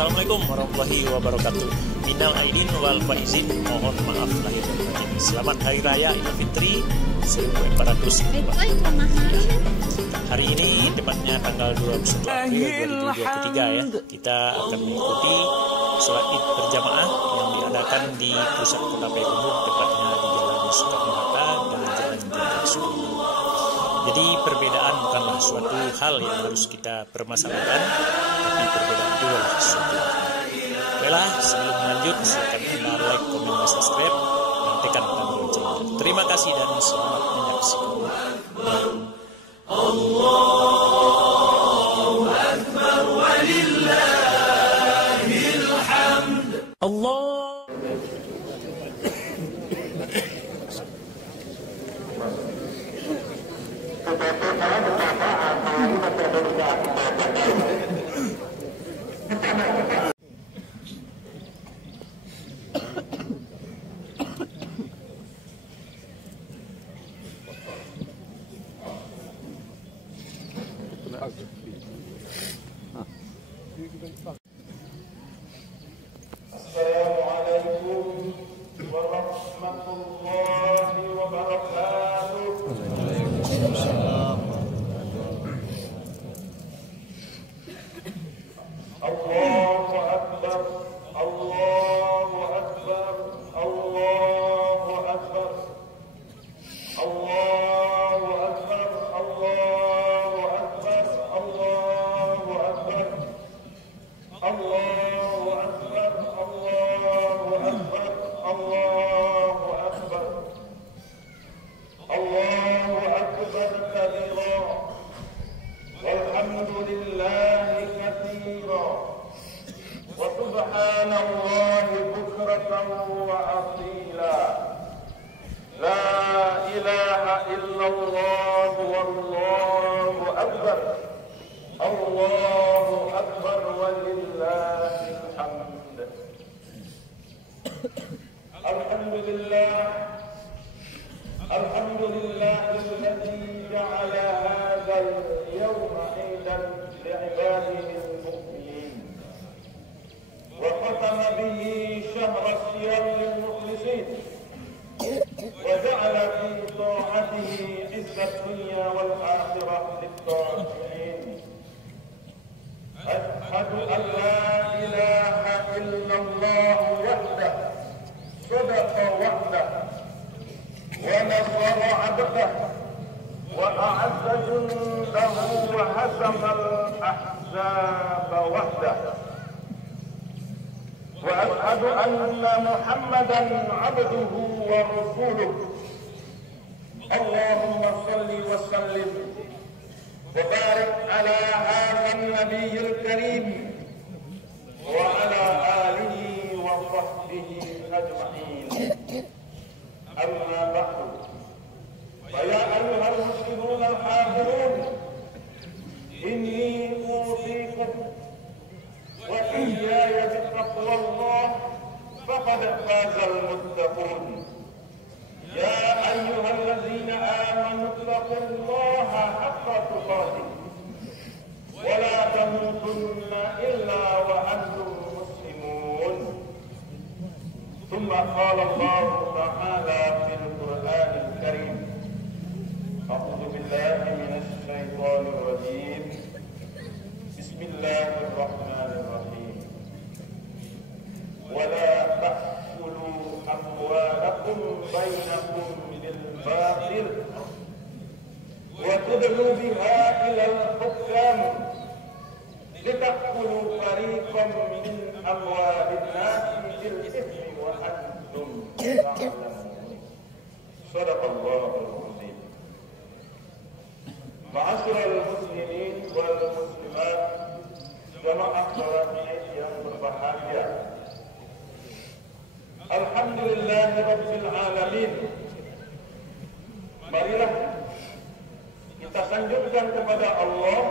Assalamualaikum warahmatullahi wabarakatuh. Minal aidin wal faizin, mohon maaf lahir dan batin. Selamat Hari Raya Idul Fitri 1442. Hari ini tepatnya tanggal 21 April 2023 ya. Kita akan mengikuti sholat Id berjamaah yang diadakan di pusat kota Payakumbuh, tepatnya di Jalan Soekarno-Hatta dan Jalan Jenderal Sudirman. Jadi perbedaan bukanlah suatu hal yang harus kita permasalahkan, tapi perbedaan itu adalah suatu hal. Baiklah, sebelum lanjut silakan Anda like, komen, dan subscribe, dan tekan tombol lonceng. Terima kasih dan selamat menyaksikan. Allahu Akbar walillahil hamd. Allah. Assalamualaikum warahmatullahi wabarakatuh. Allahu Akbar, Allahu Akbar, Allahu Akbar, Allahu Akbar, Allahu Akbar, Allahu Akbar, Allahu Akbar, Allahu Akbar, Allahu Akbar, Allahu Akbar kabira, walhamdulillahi katsira, wa subhanallahi bukratan wa asila, la ilaha illallah wallahu akbar, Allahu akbar walillahil hamd. Alhamdulillah, alhamdulillahilladzi ja'ala hadzal yawma 'idan li'ibadihi al-mu'minin wa khatama bihi shahra siyam lil-mukhlisin wa ja'ala fi ta'atihi 'izzat dunya wal akhirah lit-ta'i'in. Ashhadu an la ilaha illallah wahdah sadaqa wahdah wa nasara 'abdah wa a'azza jundahu wa hazama al-ahzaba wahdah. Wa ashhadu anna Muhammadan 'abduhu wa rasuluhu. Allahumma shalli wa sallim wa barik ala hadzal nabiyil karim wa ala alihi wa sahbihi ajma'in. Amma ba'du. Fa ya ayyuhal muslimun al-hadirun, inni usikum wa iyaya bittaqwallah faqad fazal muttaqun. Ya ayyuhalladzina amanu taqullaha haqqa tuqatih wa la tamutunna illa wa antum muslimun. Thumma qala Allah ta'ala fil Qur'anil Karim. A'udzu billahi minasy syaithanir rajim. Bismillahirrahmanirrahim. Wa la ta'kulu amwalakum bainakum bil batil wa tudlu biha ila al-hukam litakulu fariqan min amwalin nasi bil ithmi wa antum ta'lamun. Shadaqallahul azim. Ma'asyiral muslimin wal muslimat, jamaah salat yang berbahagia. Alhamdulillahirabbil alamin. Marilah kita sanjungkan kepada Allah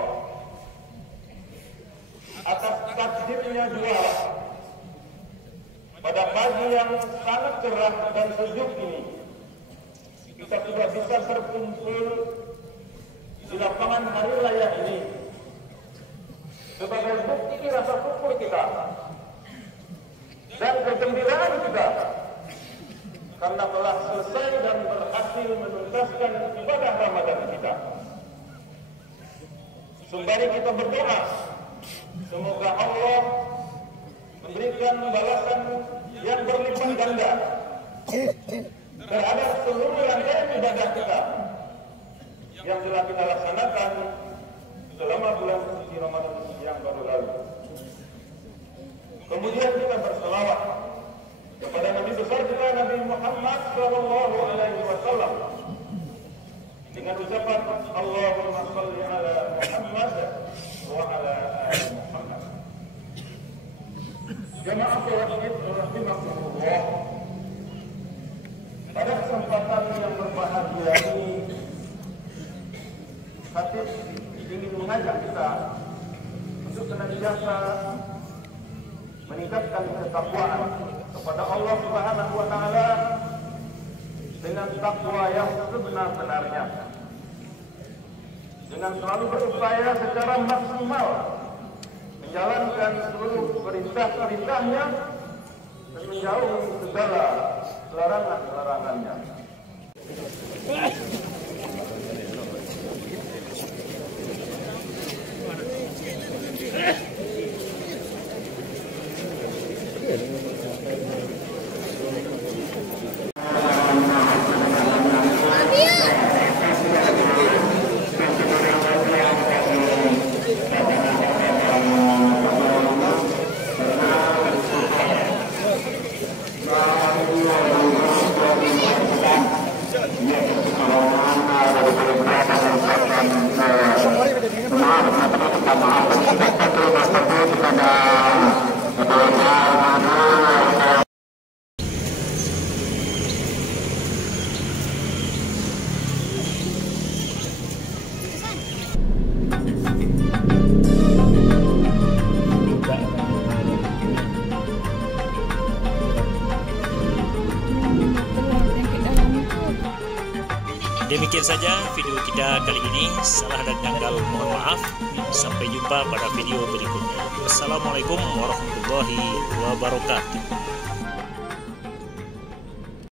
atas takdirnya juara pada pagi yang sangat cerah dan sejuk ini. Kita sudah bisa berkumpul di lapangan hari raya ini sebagai bukti rasa syukur kita dan kegembiraan kita karena telah selesai dan berhasil menuntaskan ibadah Ramadan kita. Sembari kita berdoa, semoga Allah memberikan balasan yang berlipat ganda terhadap seluruh rangkaian ibadah kita yang telah kita laksanakan selama bulan suci Ramadan yang baru lalu. Kemudian kita berselawat kepada Nabi besar kita Nabi Muhammad SAW dengan ucapan Allahumma shalli ala Muhammad wa ala ali Muhammad. Jamaah sholat rahimakumullah. Pada kesempatan yang berbahagia ini, Khatib ingin mengajak kita untuk senantiasa meningkatkan ketakwaan kepada Allah Subhanahu wa taala dengan takwa yang sebenar-benarnya, dengan selalu berupaya secara maksimal menjalankan seluruh perintah-perintahnya dan menjauhi segala larangan-larangannya. Demikian saja video kita kali ini. Salah dan janggal mohon maaf. Sampai jumpa pada video berikutnya. Wassalamualaikum warahmatullahi wabarakatuh.